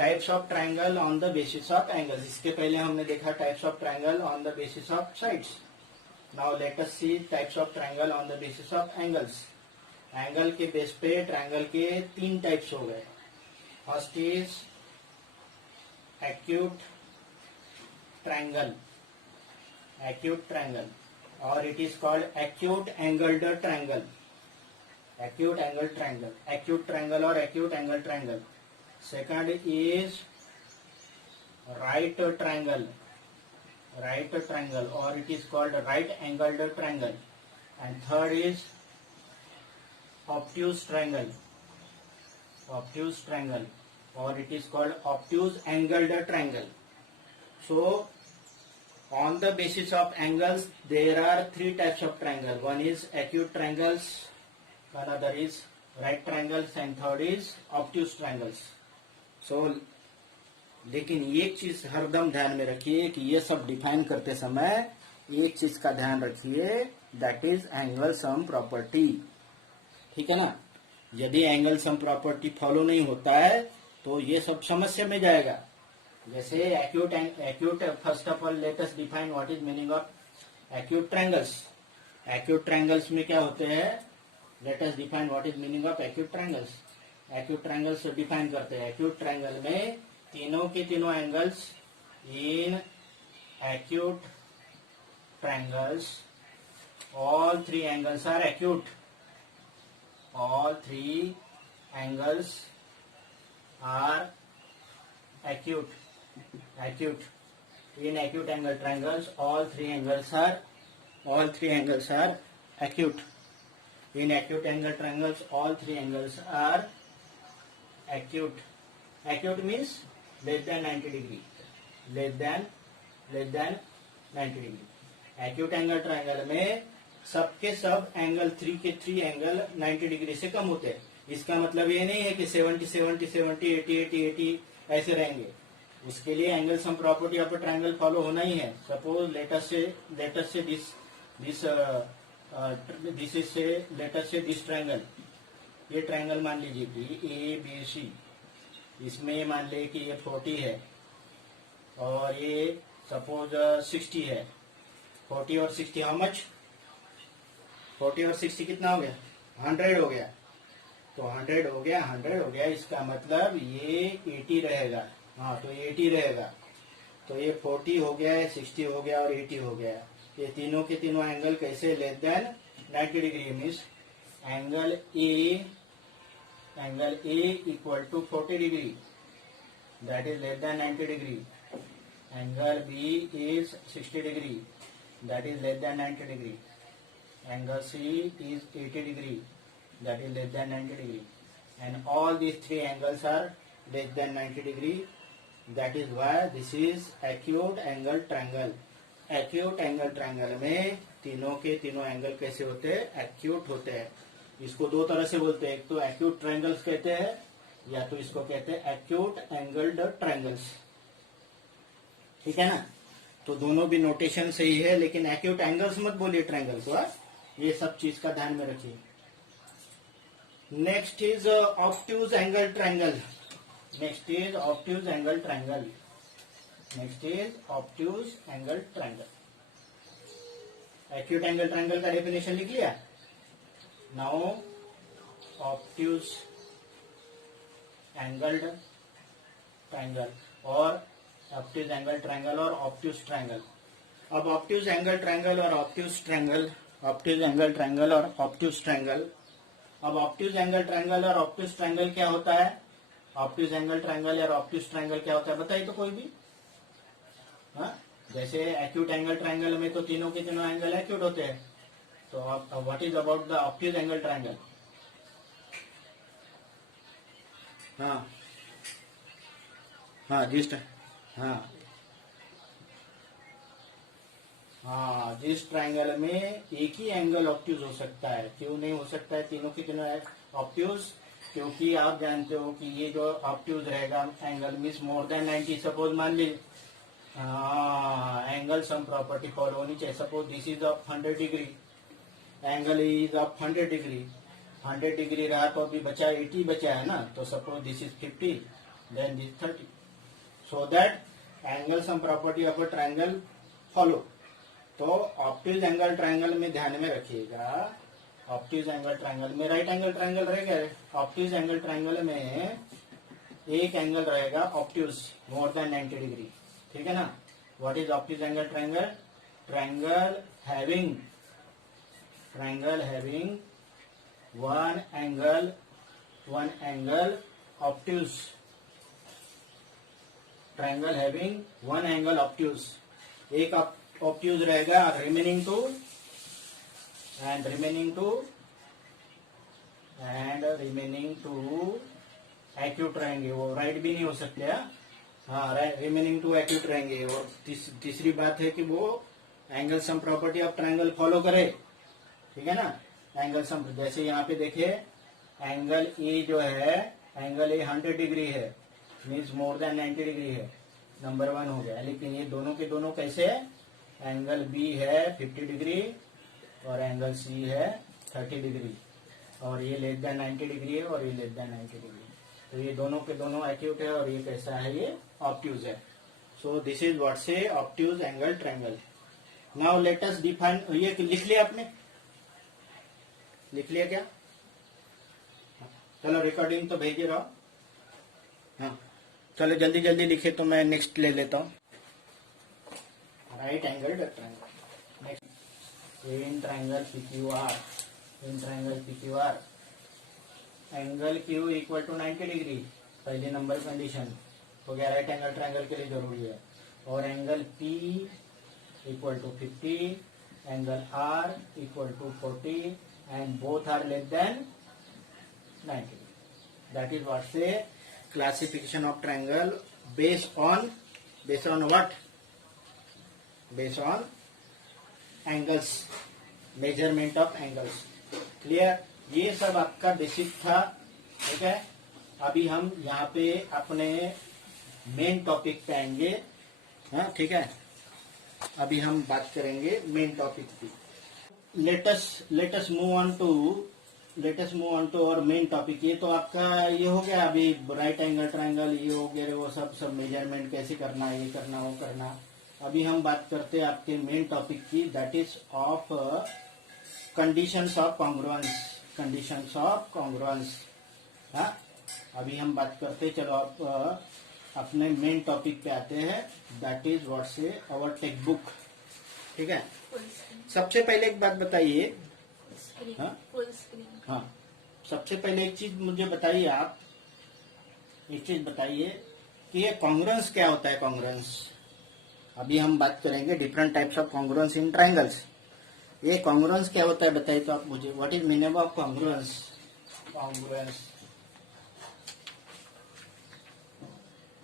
Types of triangle on the basis of angles. इसके पहले हमने देखा types of triangle on the basis of sides. Now let us see types of triangle on the basis of angles. Angle के base पे triangle के 3 types हो गए। First is acute triangle, acute triangle, or it is called acute angled triangle, acute angled triangle, acute triangle or acute angled triangle. Second is right triangle, right triangle, or it is called right angled triangle. And third is obtuse triangle, obtuse triangle, or it is called obtuse angled triangle. So on the basis of angles, there are 3 types of triangle. One is acute triangles, another is right triangles, and third is obtuse triangles. So, लेकिन एक चीज हरदम ध्यान में रखिए कि ये सब डिफाइन करते समय एक चीज का ध्यान रखिए, that is angle sum property. ठीक है ना? यदि एंगल सम प्रॉपर्टी फॉलो नहीं होता है तो ये सब समस्या में जाएगा। जैसे acute first of all let us define what is meaning of acute triangles. Acute triangles में क्या होते हैं? Let us define what is meaning of acute triangles. Acute triangles डिफाइन करते हैं। एक्यूट ट्रायंगल में तीनों के तीनों angles in acute triangles all 3 angles are acute, all 3 angles are acute. In acute angle triangles, all 3 angles are acute. In acute angle triangles, all 3 angles are acute. Acute means less than 90 degree. Less than 90 degree. Acute angle triangle में सबके सब angle 3 के 3 angle 90 degree से कम होते हैं। इसका मतलब ये नहीं है कि 70 70 70 80 80 80 ऐसे रहेंगे। उसके लिए angle sum property of triangle follow होना ही है। Suppose let's say this triangle, ये ट्रायंगल मान लीजिए कि ABC, इसमें मान ले कि ये 40 है और ये सपोज 60 है। 40 और 60 हाउ मच? 40 और 60 कितना हो गया? 100 हो गया। तो 100 हो गया, इसका मतलब ये 80 रहेगा। हाँ, तो ये 80 रहेगा। तो ये 40 हो गया है, 60 हो गया और 80 हो गया। ये तीनों के तीनों एंगल कैसे? Less than 90 degree. Means angle A equal to 40 degree, that is less than 90 degree. Angle B is 60 degree, that is less than 90 degree. Angle C is 80 degree, that is less than 90 degree, and all these 3 angles are less than 90 degree. That is why this is acute angle triangle. Acute angle triangle में तीनों के तीनों angle कैसे होते हैं? Acute होते हैं। इसको 2 तरह से बोलते हैं। एक तो एक्यूट ट्रायंगल्स कहते हैं, या तो इसको कहते हैं एक्यूट एंगल्ड ट्रायंगल्स। ठीक है ना? तो दोनों भी नोटेशन सही है, लेकिन एक्यूट एंगल्स मत बोलिए ट्रायंगल को। ये सब चीज का ध्यान में रखिए। Next is obtuse angle triangle. Next is obtuse angle triangle. Acute angle triangle का डेफिनेशन लिख लिया। नाउ ऑब्ट्यूज एंगल्ड ट्रायंगल और ऑब्ट्यूज एंगल ट्रायंगल और ऑब्ट्यूज ट्रायंगल। अब ऑब्ट्यूज एंगल ट्रायंगल और obtuse triangle, obtuse angle triangle और obtuse triangle. अब obtuse angle triangle और ऑब्ट्यूज ट्रायंगल क्या होता है? ऑब्ट्यूज एंगल ट्रायंगल और ऑब्ट्यूज ट्रायंगल क्या होता है बताइए तो कोई भी। हाँ, जैसे एक्यूट एंगल ट्रायंगल में तो तीनों के तीनों एंगल एक्यूट होते हैं। तो what is about the obtuse angle triangle? हाँ हाँ जिस ट्रायंगल में एक ही एंगल ऑब्ट्यूज हो सकता है। क्यों नहीं हो सकता है तीनों के तीनों ऑब्ट्यूज? क्योंकि आप जानते हो कि ये जो ऑब्ट्यूज रहेगा angle means more than 90। Suppose मान लीजिए एंगल सम प्रॉपर्टी फॉलो होनी चाहिए। Suppose this is of 100 degree, angle is of 100 degree. 100 degree रहा तो अभी बचा 80 बचा है ना। तो suppose this is 50 then this 30, so that angle sum property of a triangle follow. तो ऑब्ट्यूज एंगल ट्रायंगल में ध्यान में रखिएगा, ऑब्ट्यूज एंगल ट्रायंगल में राइट एंगल ट्रायंगल रहेगा, ऑब्ट्यूज एंगल ट्रायंगल में एक एंगल रहेगा ऑब्ट्यूज मोर देन 90 डिग्री, ठीक है ना. What is obtuse angle triangle? Triangle having one angle obtuse, triangle having one angle obtuse. एक ऑब्ट्यूज रहेगा, रिमेनिंग टू एक्यूट रहेंगे. वो राइट भी नहीं हो सकते. हाँ, रिमेनिंग टू एक्यूट रहेंगे. और तीसरी बात है कि वो angle sum property of triangle follow करे, ठीक है ना. एंगल सम, जैसे यहाँ पे देखिए एंगल ए जो है, एंगल ए 100 डिग्री है, मीन्स मोर देन 90 डिग्री है, नंबर 1 हो गया. लेकिन ये दोनों के दोनों कैसे है? एंगल बी है 50 डिग्री और एंगल सी है 30 डिग्री, और ये लेस देन 90 डिग्री है और ये लेस देन 90 डिग्री. तो ये दोनों के दोनों एक्यूट है और ये कैसा है? ये ऑब्ट्यूज है. सो दिस इज व्हाट से obtuse angle triangle. Now let us define. ये लिख लिया आपने? लिख लिया क्या? चलो रिकॉर्डिंग तो भेजे रहो. हाँ चलो जल्दी जल्दी लिखे तो मैं नेक्स्ट ले लेता हूँ. Right angle triangle. Next, in triangle PQR, angle Q equal to 90 degree, पहले नंबर कंडीशन हो गया, राइट एंगल ट्रायंगल के लिए जरूरी है. और angle P equal to 50, angle R equal to 40 and both are less than 90. That is what say classification of triangle based on what? Based on angles, measurement of angles. Clear? ये सब आपका basic था, ठीक है. अभी हम यहाँ पे अपने मेन टॉपिक पे आएंगे. हाँ ठीक है, अभी हम बात करेंगे मेन टॉपिक की. लेटस मूव ऑन टू और मेन टॉपिक. ये तो आपका ये हो गया अभी, राइट एंगल ट्रायंगल ये हो गया, वो सब मेजरमेंट कैसे करना, ये करना वो करना. अभी हम बात करते हैं आपके मेन टॉपिक की, that is of conditions of congruence. हाँ, अभी हम बात करते हैं. चलो आप अपने मेन टॉपिक पे आते हैं, दैट इज व्हाट से आवर टेक्स्ट बुक, ठीक है. सबसे पहले एक बात बताइए. हाँ, सबसे पहले एक चीज मुझे बताइए, आप एक चीज बताइए कि ये कॉन्ग्रुएंस क्या होता है. कॉन्ग्रुएंस अभी हम बात करेंगे, different types of congruence in triangles. ये कॉन्ग्रुएंस क्या होता है बताइए तो आप मुझे. What is meaning of congruence?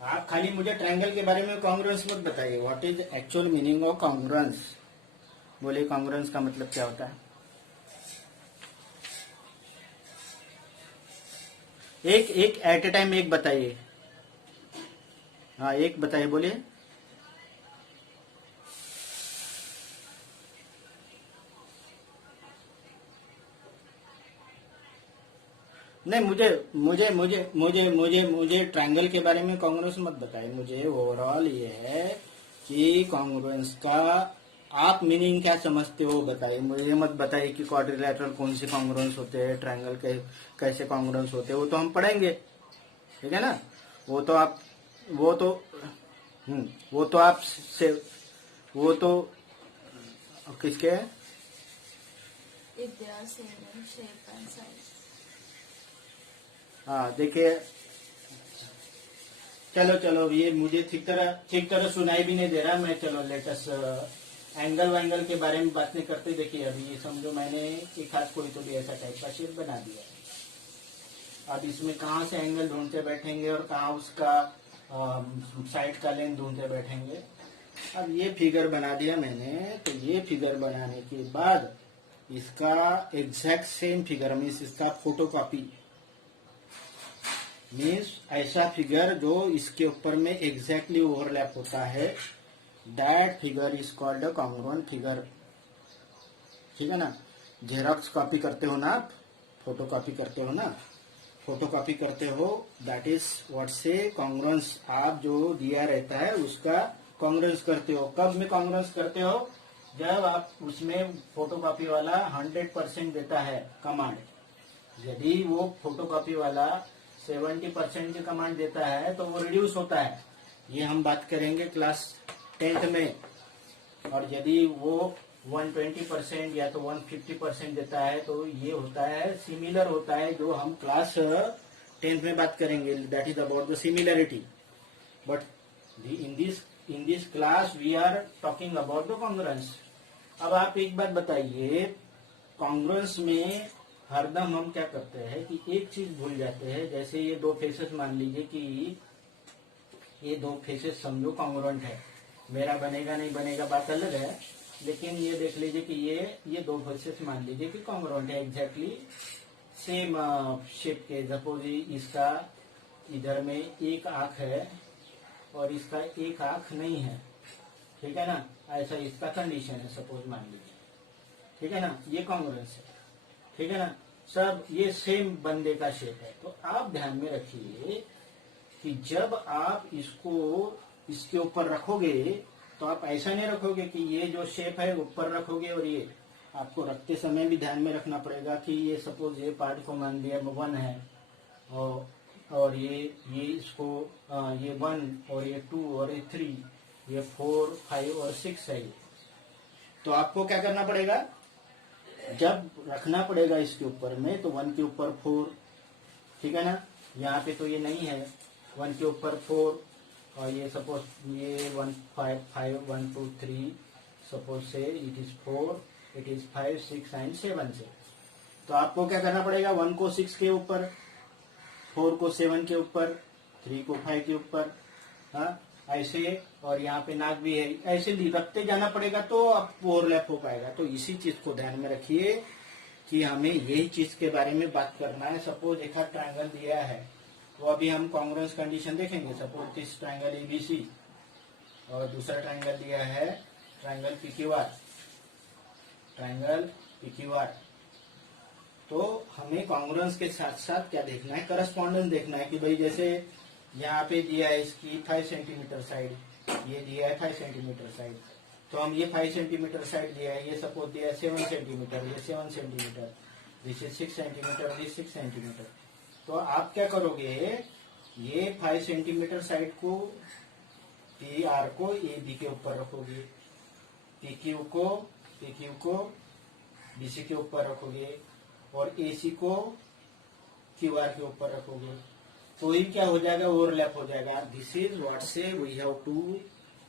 आप खाली मुझे ट्रायंगल के बारे में कॉन्ग्रुएंस मत बताइए. What is actual meaning of congruence? बोलिए कॉन्ग्रुएंस का मतलब क्या होता है? एक एट ए टाइम एक बताइए. हाँ एक बताइए, बोलिए. नहीं, मुझे ट्रायंगल के बारे में कॉन्ग्रुएंस मत बताइए. मुझे ओवरऑल ये है कि कॉन्ग्रुएंस का आप मीनिंग क्या समझते हो बताइए. मुझे मत बताइए कि क्वाड्रिलेटरल कौन से कॉन्ग्रुएंस होते हैं, ट्रायंगल के कैसे कॉन्ग्रुएंस होते हैं, वो तो हम पढ़ेंगे, ठीक है ना. वो तो किसके है? हाँ देखिए, चलो ये मुझे ठीक तरह सुनाई भी नहीं दे रहा. मैं चलो लेटेस्ट एंगल के बारे में बात नहीं करते. देखिए अभी ये समझो मैंने एक हाथ कोई तो भी ऐसा टाइप का शेप बना दिया. अब इसमें कहाँ से एंगल ढूंढते बैठेंगे और कहाँ उसका साइड का लेंथ ढूंढते बैठेंगे. अब ये फिगर बना दिया मैंने, तो ये फिगर बनाने के बाद इसका एग्जैक्ट सेम फिगर मीन्स इसका फोटोकॉपी, मीन्स ऐसा फिगर जो इसके ऊपर में एग्जैक्टली ओवरलैप होता है, that figure is called a congruent figure. ठीक है ना. जेरॉक्स कॉपी करते हो ना आप, फोटो कॉपी करते हो ना, फोटोकॉपी करते हो, दैट इज व्हाट से कॉन्ग्रुएंस, आप जो दिया रहता है उसका कॉन्ग्रुएंस करते हो। कब में कॉन्ग्रुएंस करते हो? जब आप उसमें फोटोकॉपी वाला 100% देता है कमांड। यदि वो फोटोकॉपी वाला 70% की कमांड देता है तो वो रिड्यूस होता है, ये हम बात करेंगे क्लास 10th में। और यदि वो 120% या तो 150% देता है तो ये होता है सिमिलर होता है, जो हम क्लास 10th में बात करेंगे, that is about the similarity. But in this class we are talking about the congruence. अब आप एक बात बताइए, कॉन्ग्रुएंस में हरदम हम क्या करते हैं कि एक चीज भूल जाते हैं। जैसे ये दो फेसेस, मान लीजिए कि ये दो फेसेस समझो कॉन्ग्रुएंट है, मेरा बनेगा नहीं बनेगा बात अलग है, लेकिन ये देख लीजिए कि ये दो फेसेस मान लीजिए कि कॉन्ग्रुएंट है, एग्जैक्टली सेम शेप के। सपोज इसका इधर में एक आंख है और इसका एक आंख नहीं है, ठीक है ना, ऐसा इसका कंडीशन है सपोज मान लीजिए, ठीक है ना, ये कॉन्ग्रुएंस है, ठीक है ना, सब ये सेम बंदे का शेप है। तो आप ध्यान में रखिए कि जब आप इसको इसके ऊपर रखोगे तो आप ऐसा नहीं रखोगे कि ये जो शेप है ऊपर रखोगे, और ये आपको रखते समय भी ध्यान में रखना पड़ेगा कि ये सपोज ये पार्ट को मान लिया 1 है, और ये इसको ये 1 और ये 2 और ये 3, ये 4, 5 और 6 है। तो आपको क्या करना पड़ेगा, जब रखना पड़ेगा इसके ऊपर में, तो 1 के ऊपर 4, ठीक है ना, यहाँ पे तो ये नहीं है, 1 के ऊपर 4, और ये सपोज ये 1 5 5 1 2 3, सपोज से it is 4, it is 5 6 and 7 से। तो आपको क्या करना पड़ेगा, 1 को 6 के ऊपर, 4 को 7 के ऊपर, 3 को 5 के ऊपर, हाँ ऐसे, और यहाँ पे नाक भी है, ऐसे रखते जाना पड़ेगा तो अब ओवरलैप हो पाएगा। तो इसी चीज को ध्यान में रखिए कि हमें यही चीज के बारे में बात करना है। सपोज एक ट्रायंगल दिया है, तो अभी हम कॉन्ग्रुएंस कंडीशन देखेंगे। सपोज दिस ट्रायंगल एबीसी और दूसरा ट्रायंगल दिया है ट्रायंगल पीक्यूआर, ट्रायंगल पीक्यूआर। तो हमें कॉन्ग्रुएंस के साथ साथ क्या देखना है, करस्पॉन्डेंस देखना है कि भाई जैसे यहाँ पे दिया है इसकी 5 सेंटीमीटर साइड, ये दिया है 5 सेंटीमीटर साइड, तो हम ये 5 सेंटीमीटर साइड दिया है, ये सपोज दिया है 7 सेंटीमीटर, ये 7 centimetre, this is 6 centimetre, this 6 centimetre. तो आप क्या करोगे, ये 5 सेंटीमीटर साइड को पी आर को ए बी के ऊपर रखोगे, पी क्यू को बीसी के ऊपर रखोगे, और एसी को क्यू आर के ऊपर रखोगे। तो ये क्या हो जाएगा, ओवरलैप हो जाएगा। This is what say we have to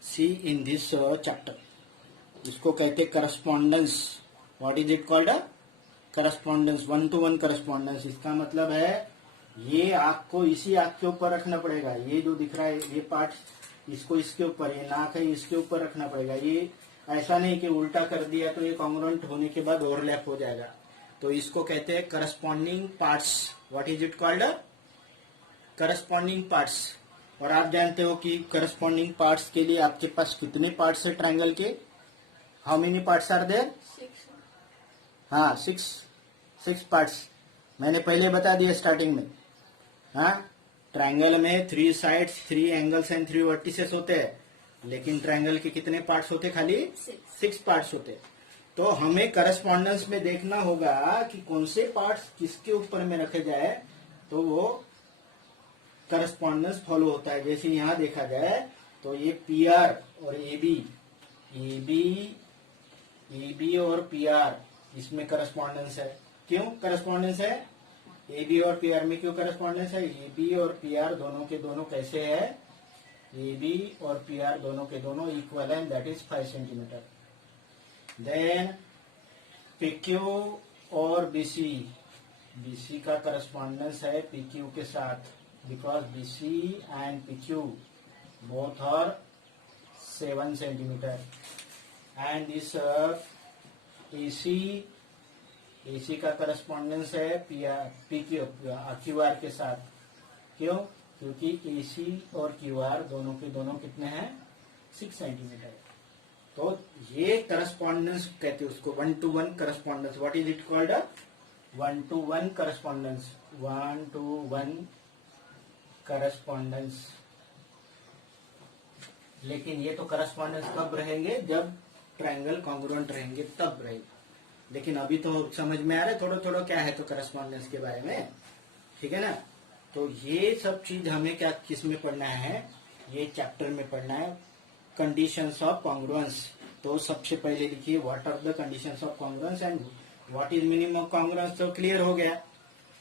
see in this chapter. इसको कहते हैं correspondence. What is it called, correspondence, 1 to 1 correspondence. इसका मतलब है ये आंख को इसी आंख के ऊपर रखना पड़ेगा, ये जो दिख रहा है ये पार्ट इसको इसके ऊपर, ये नाक है इसके ऊपर रखना पड़ेगा। ये ऐसा नहीं कि उल्टा कर दिया तो ये कॉन्ग्रुएंट होने के बाद ओवरलैप हो जाएगा। तो इसको कहते हैं corresponding parts. What is it called, corresponding parts. और आप जानते हो कि करस्पॉन्डिंग पार्ट्स के लिए आपके पास कितने पार्ट्स है ट्रायंगल के, how many parts are there, 6। हाँ 6 पार्ट्स मैंने पहले बता दिया स्टार्टिंग में। हाँ, ट्रायंगल में 3 साइड्स, 3 एंगल्स एंड 3 वर्टिसेस होते हैं, लेकिन ट्रायंगल के कितने पार्ट्स होते, खाली 6 पार्ट्स होते। तो हमें करस्पॉन्डेंस में देखना होगा कि कौन से पार्ट्स किसके ऊपर में रखे जाए तो वो करस्पॉन्डेंस फॉलो होता है। जैसे यहाँ देखा जाए तो ये पी आर और ए बी और पी आर, इसमें करस्पॉन्डेंस है। क्यों करस्पॉन्डेंस है, ए बी और पी आर में क्यों करस्पॉन्डेंस है, ए बी और पी आर दोनों के दोनों कैसे है, ए बी और पी आर दोनों के दोनों इक्वल है, that is 5 centimetre. Then P Q और बीसी का करस्पॉन्डेंस है पी क्यू के साथ, because BC and PQ both are 7 centimeter, and this AC का करस्पॉन्डेंस है QR के साथ। क्यों, क्योंकि AC और QR दोनों के दोनों कितने हैं, 6 सेंटीमीटर। तो ये करस्पॉन्डेंस कहते हैं उसको 1 to 1 correspondence. What is it called, 1 to 1 correspondence. 1:1 correspondence. लेकिन ये तो करस्पॉन्डेंस कब रहेंगे, जब ट्रायंगल कॉन्ग्रुएंट रहेंगे तब रहेगा। लेकिन अभी तो समझ में आ रहा है थोड़ा थोड़ा क्या है तो करस्पॉन्डेंस के बारे में, ठीक है ना। तो ये सब चीज हमें क्या किस में पढ़ना है, ये चैप्टर में पढ़ना है, कंडीशंस ऑफ कॉन्ग्रुएंस। तो सबसे पहले लिखिए what are the conditions of congruence and what is meaning of congruence. तो क्लियर हो गया,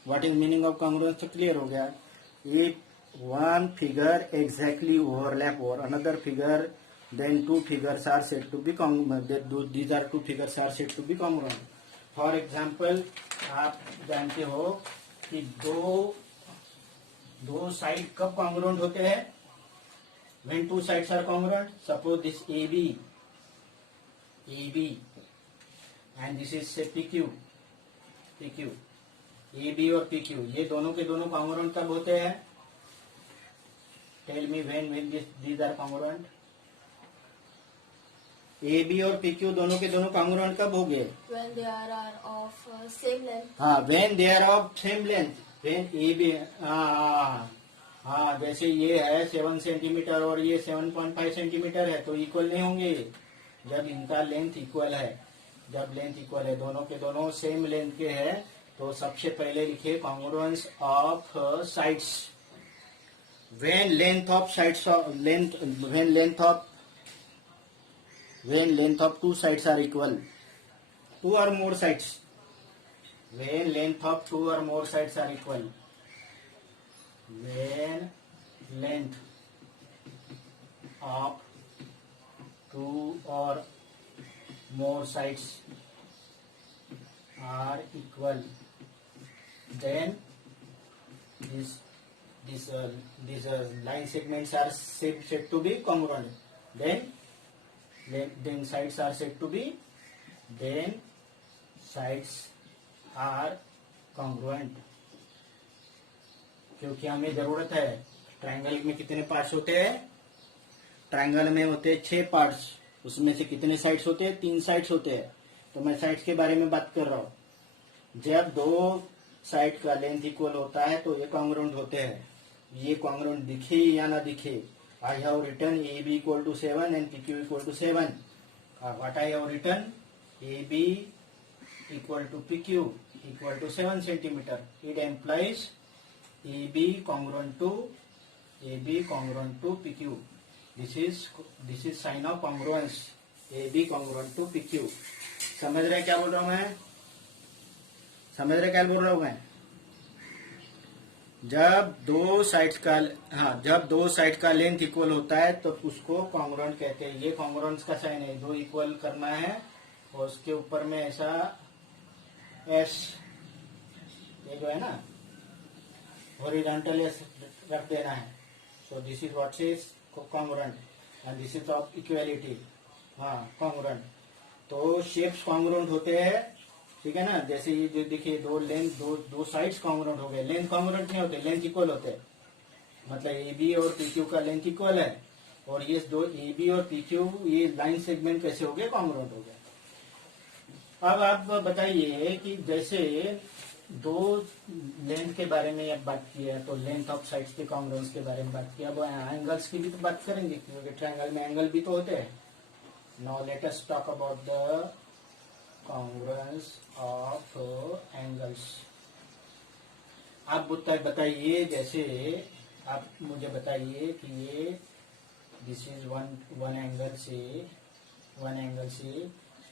what is meaning of congruence तो क्लियर हो गया। ये one figure exactly overlap or another figure, then two figures are said to be these are two figures are said to be congruent. For example, आप जानते हो कि दो side कब कॉन्ग्रुएंट होते हैं, when two sides are congruent. Suppose this AB and this is say PQ, AB और PQ ये दोनों के दोनों कॉन्ग्रुएंट कब होते हैं? Tell me when these are congruent. AB और PQ दोनों के दोनों congruent कब हो गए? When they are of same length. हाँ, when they are of same length. When AB हाँ जैसे ये है 7 सेंटीमीटर और ये 7.5 सेंटीमीटर है तो इक्वल नहीं होंगे जब इनका लेंथ इक्वल है। जब लेंथ इक्वल है, दोनों के दोनों सेम लेंथ के है, तो सबसे पहले लिखिए congruence of sides. When length of two sides are equal, two or more sides. When length of two or more sides are equal. When length of two or more sides are equal, then these line segments are said to be congruent. Then sides are said to be sides are congruent. क्योंकि हमें जरूरत है, triangle में कितने parts होते हैं? Triangle में होते हैं 6 पार्ट्स, उसमें से कितने साइड्स होते हैं? 3 साइड्स होते हैं। तो मैं साइड्स के बारे में बात कर रहा हूँ। जब दो साइड का लेंथ इक्वल होता है तो ये कॉन्ग्रुएंट होते हैं। ये कॉन्ग्रुएंट दिखे या ना दिखे, I have written AB equal to 7 and PQ equal to 7। What I have written, AB equal to PQ equal to 7 centimetre. It implies AB congruent to PQ. This is sign of congruence. AB congruent to PQ. समझ रहे क्या बोल रहा हूं मैं? समझ रहे क्या बोल रहा हूं मैं? जब दो साइड का लेंथ इक्वल होता है तो उसको कॉन्ग्रुएंट कहते हैं। ये कॉन्ग्रुएंस का साइन है, दो इक्वल करना है और उसके ऊपर में ऐसा एस, ये जो है ना हॉरिजॉन्टल एस रख देना है। So this is what is congruent and this is of equality. हाँ, कॉन्ग्रुएंट। तो शेप्स कॉन्ग्रुएंट होते हैं, ठीक है ना। जैसे ये जो देखिए दो साइड्स कॉन्ग्रुएंट हो गए। लेंथ कॉन्ग्रुएंट नहीं होते, लेंथ इक्वल होते हैं। मतलब AB और PQ का लेंथ इक्वल है और ये दो AB और PQ ये लाइन सेगमेंट कैसे हो गए? कॉन्ग्रुएंट हो गए। अब आप बताइए कि जैसे दो लेंथ के बारे में अब बात की है तो लेंथ ऑफ साइड्स के कॉन्ग्रुएंस के बारे में बात की। अब एंगल्स की भी तो बात करेंगे क्योंकि ट्रायंगल में एंगल भी तो होते हैं। Now let us talk about the congruence of angles. आप बताइए, जैसे आप मुझे बताइए कि ये दिस इज वन एंगल से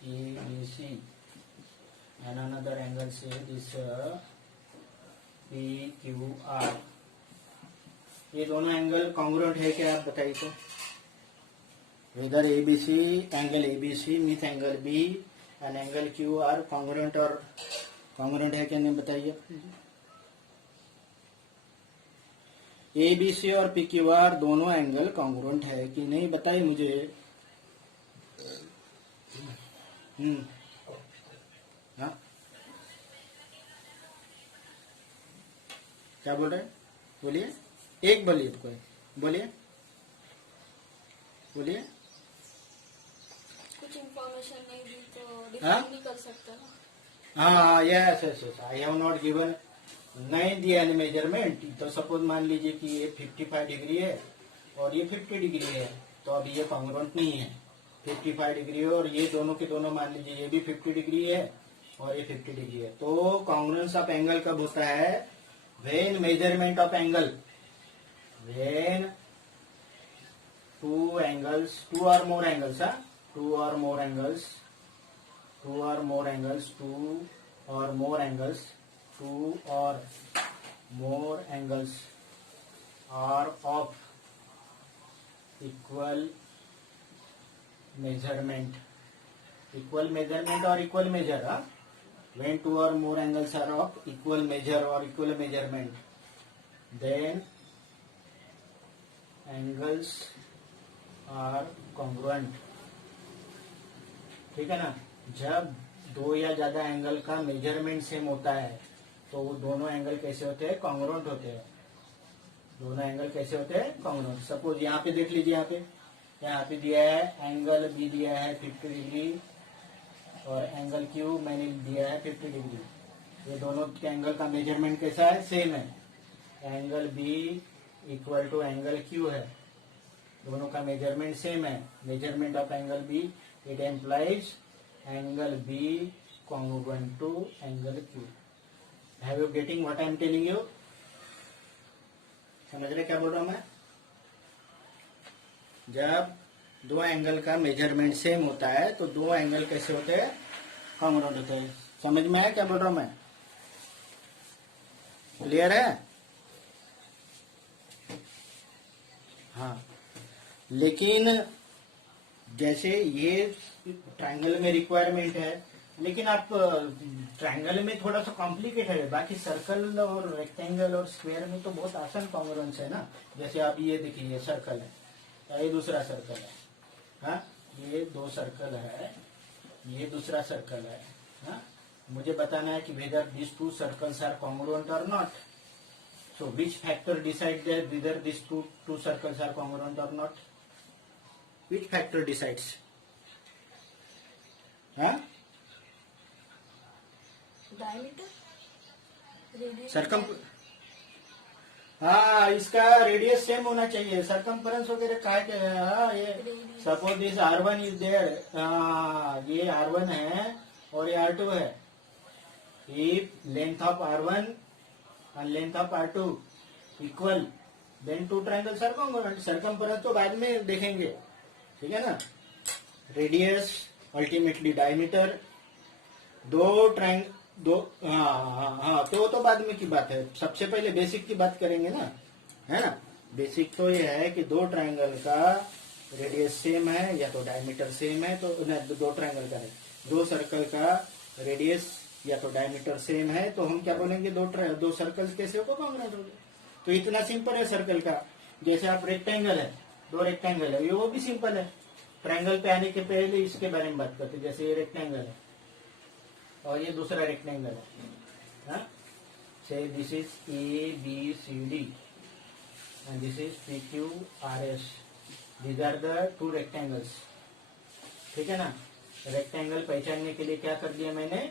ABC and another angle से this PQR। ये दोनों एंगल कॉन्ग्रुएंट है क्या? आप बताइए तो। इधर ABC angle ABC with angle B and angle QR congruent और कॉन्ग्रुएंट है क्या नहीं बताइए। ABC और PQR दोनों एंगल कॉन्ग्रुएंट है कि नहीं बताइए मुझे। हाँ, क्या बोल रहे हैं? बोलिए, एक बोलिए तो कोई बोलिए। कुछ इंफॉर्मेशन नहीं दी तो डिफाइन नहीं कर सकते ना। हाँ, yes, I have not given नहीं दिया है मेजरमेंट, तो सपोज मान लीजिए कि ये 55 डिग्री है और ये 50 डिग्री है, तो अब ये कॉन्ग्रुएंट नहीं है। 55 डिग्री है और ये दोनों के दोनों मान लीजिए ये भी 50 डिग्री है और ये 50 डिग्री है। तो कॉन्ग्रुएंस ऑफ एंगल कब होता है? When measurement of angle, when two angles, two or more angles, two or more angles, two or more angles, two or more angles, two or more angles are of equal measurement, equal measurement or equal measure, when two or more angles are of equal measure or equal measurement, then angles are congruent. ठीक है ना? जब दो या ज्यादा angle का measurement same होता है तो वो दोनों एंगल कैसे होते हैं? कॉन्ग्रुएंट होते हैं। दोनों एंगल कैसे होते हैं? कॉन्ग्रुएंट। सपोज यहाँ पे देख लीजिए, यहाँ पे दिया है एंगल बी दिया है 50 डिग्री और एंगल क्यू मैंने दिया है 50 डिग्री। ये दोनों के एंगल का मेजरमेंट कैसा है? सेम है। Angle B equal to angle Q है, दोनों का मेजरमेंट सेम है। Measurement of angle B, it implies angle B congruent to angle Q. Have you getting what I am telling you? समझ रहे क्या बोल रहा हूं मैं? जब दो एंगल का मेजरमेंट सेम होता है तो दो एंगल कैसे होते हैं? कॉन्ग्रुएंट होते हैं। समझ में आया क्या बोल रहा हूं मैं? क्लियर है? हाँ, लेकिन जैसे ये ट्रायंगल में रिक्वायरमेंट है, लेकिन आप ट्रायंगल में थोड़ा सा कॉम्प्लिकेटेड है। बाकी सर्कल और रेक्टेंगल और स्क्वायर में तो बहुत आसान कॉन्ग्रुएंस है ना। जैसे आप ये देखिए, ये सर्कल है, ये दूसरा सर्कल है, हाँ, ये दो सर्कल है, ये दूसरा सर्कल है, हाँ। मुझे बताना है कि whether this two circles are congruent और not. So which factor decides that whether these two circles are congruent or not? Which factor decides? हाँ? Diameter? Radius? हाँ, इसका रेडियस सेम होना चाहिए। सरकमफरेंस वगैरह का है, ये suppose this R1 is there, ये R1 है और ये R2 है। If length of R1 and length of R2 equal, then two triangles are congruent. Circumference तो बाद में देखेंगे, ठीक है ना? रेडियस अल्टीमेटली डायमीटर, हाँ, तो बाद में की बात है। सबसे पहले बेसिक की बात करेंगे ना, है ना? बेसिक तो ये है कि दो ट्रायंगल का रेडियस सेम है या तो डायमीटर सेम है, तो दो ट्रायंगल का है, दो सर्कल का रेडियस या तो डायमीटर सेम है, तो हम क्या बोलेंगे? दो सर्कल कैसे होगा? कॉन्ग्रुएंट होगा। तो इतना सिंपल है सर्कल का। जैसे आप रेक्टेंगल है, दो रेक्टेंगल है, ये वो भी सिंपल है। ट्रायंगल पे आने के पहले इसके बारे में बात करते हैं। जैसे ये रेक्टेंगल है और ये दूसरा रेक्टेंगल है, so this is ABCD and this is PQRS। These are the two rectangles, ठीक है ना? रेक्टेंगल पहचानने के लिए क्या कर दिया मैंने?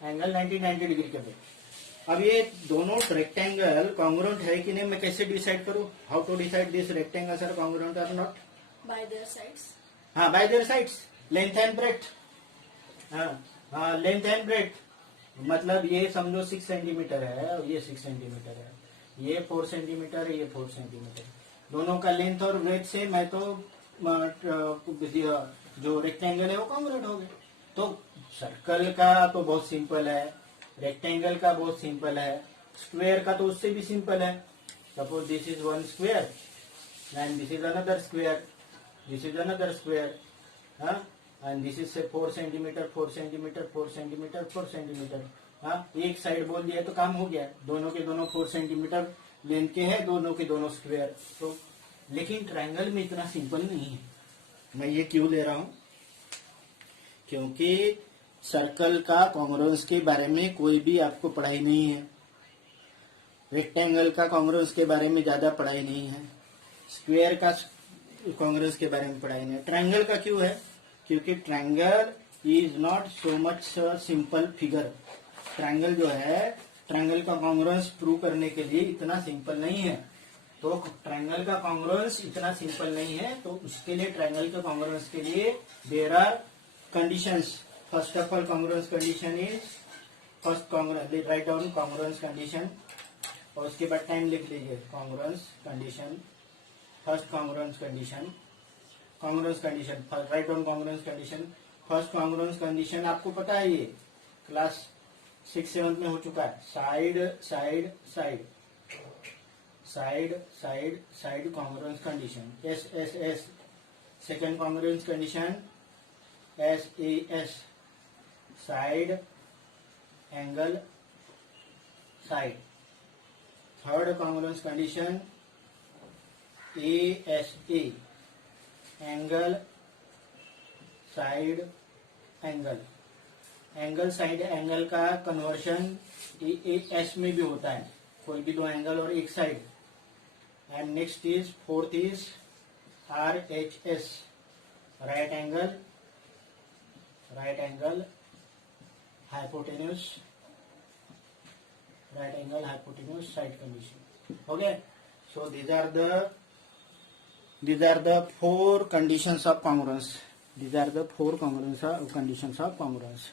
एंगल 90 डिग्री के पे। अब ये दोनों रेक्टेंगल कॉन्ग्रुएंट है कि नहीं, मैं कैसे डिसाइड करूं? How to decide this rectangles are congruent और नॉट? By their sides. हाँ, by their sides, length and breadth. हाँ, लेंथ एंड ब्रेड्थ मतलब ये समझो 6 सेंटीमीटर है और ये 6 सेंटीमीटर है, ये 4 सेंटीमीटर है, ये 4 सेंटीमीटर। दोनों का लेंथ और ब्रेड्थ सेम है, तो जो रेक्टेंगल है वो कॉन्ग्रुएंट हो गए। तो सर्कल का तो बहुत सिंपल है, रेक्टेंगल का बहुत सिंपल है, स्क्वायर का तो उससे भी सिंपल है। Suppose this is one square and this is another square, this is another square, हाँ, and this is 4 centimetre 4 centimetre 4 centimetre 4 centimetre. हाँ, एक साइड बोल दिया तो काम हो गया। दोनों के दोनों 4 सेंटीमीटर लेंथ के हैं, दोनों के दोनों स्क्वायर। तो लेकिन ट्रायंगल में इतना सिंपल नहीं है। मैं ये क्यों ले रहा हूं? क्योंकि सर्कल का कॉन्ग्रुएंस के बारे में कोई भी आपको पढ़ाई नहीं है, रेक्टेंगल का कॉन्ग्रुएंस के बारे में ज्यादा पढ़ाई नहीं है, स्क्वायर का कॉन्ग्रुएंस के बारे में पढ़ाई नहीं है। ट्रायंगल का क्यों है? क्योंकि triangle is not so much simple figure. Triangle जो है ट्रायंगल का कॉन्ग्रुएंस प्रूव करने के लिए इतना सिंपल नहीं है। तो ट्रायंगल का कॉन्ग्रुएंस इतना सिंपल नहीं है, तो उसके लिए ट्रायंगल के कॉन्ग्रुएंस के लिए there are conditions. First of all congruence condition is first congruence, write down congruence condition और उसके बाद टाइम लिख लीजिए। Congruence condition, first congruence condition, congruence condition, write down congruence condition. First congruence condition आपको पता है, ये क्लास 6-7 में हो चुका है। Side side side side side side congruence condition, S S S. Second congruence condition S A S, side angle side. Third congruence condition A S A, angle side angle. Angle side angle का conversion S में भी होता है, कोई भी दो angle और एक side. And next is fourth is R H S, right angle, right angle hypotenuse, right angle hypotenuse side condition. Okay, so these are the four conditions of congruence. These are the four conditions of congruence.